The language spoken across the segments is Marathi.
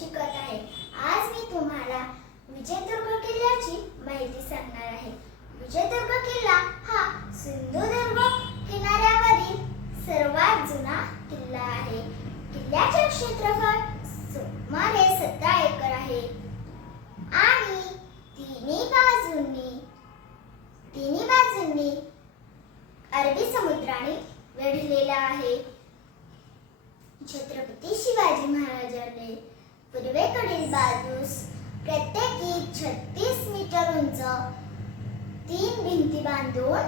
शिकत आहे. आज मी तुम्हाला विजयदुर्ग किल्ल्याची माहिती सांगणार आहे. विजयदुर्ग किल्ला हा सिंधुदुर्ग किनाऱ्यावरील सर्वात जुना किल्ला आहे. किल्ल्याचे क्षेत्रफळ सुमारे सतरा एकर आहे. आणि तिन्ही बाजूंनी तिन्ही बाजूंनी अरबी समुद्राने वेढलेला आहे. छत्रपती शिवाजी महाराजांनी पूर्वेकडील बाजूस प्रत्येकी छत्तीस मीटर उंच तीन भिंती बांधून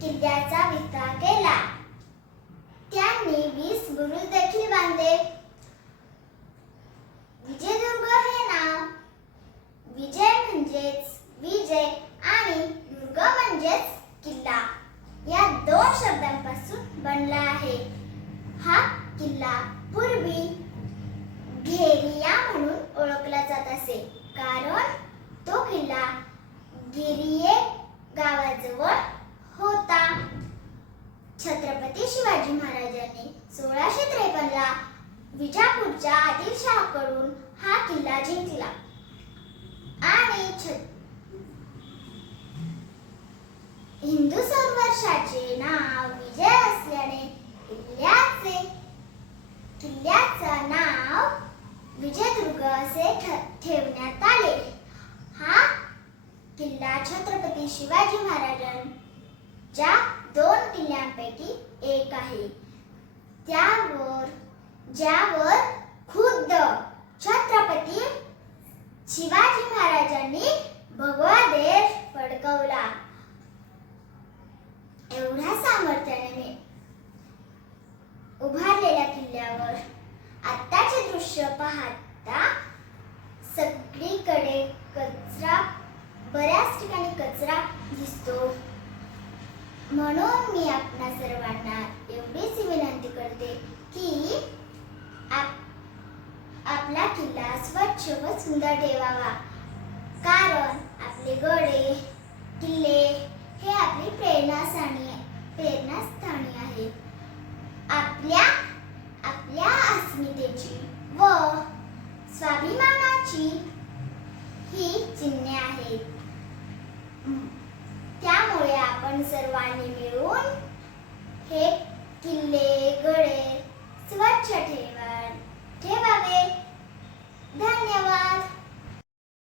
किल्ल्याचा विस्तार केला. त्यांनी वीस बुरुज देखील बांधले. विजयदुर्ग हे नाव विजय म्हणजेच विजय आणि दुर्ग म्हणजेच किल्ला या दोन शब्दांपासून बनला आहे. हा किल्ला पूर्वी घेरिया म्हणून ओळखला जात असे. कारण तो किल्ला गिरिये गावाजवळ होता. छत्रपती शिवाजी महाराजांनी सोळाशे त्रेपन्नला विजापूरच्या आदिलशहाकडून हा किल्ला जिंकला. आणि छ- हिंदू संवर्षाचे नाव विजय असल्याने किल्ल्याचे किल्ल्याचं नाव विजयदुर्ग असे ठेवण्यात आले. हा किल्ला छत्रपती शिवाजी महाराजांच्या दोन किल्ल्यांपैकी एक आहे. त्यावर ज्यावर खुद्द छत्रपती शिवाजी महाराजांनी भगवा देश फडकवला. एवढ्या सामर्थ्याने उभारलेल्या किल्ल्यावर आत्ताचे दृश्य पाहत सगळीकडे कचरा बऱ्याच ठिकाणी कचरा दिसतो. म्हणून मी आपणा सर्वांना एवढीच विनंती करते की आप- आपला किल्ला स्वच्छ व सुंदर ठेवावा. कारण आपले गडे किल्ले हे आपली प्रेरणास्थानी प्रेरणास्थानी आहे आपल्या आपल्या अस्मितेची व स्वाभिमान ची ही चिन्हे आहेत. त्यामुळे आपण सर्वांनी मिळून हे किल्ले गडे स्वच्छ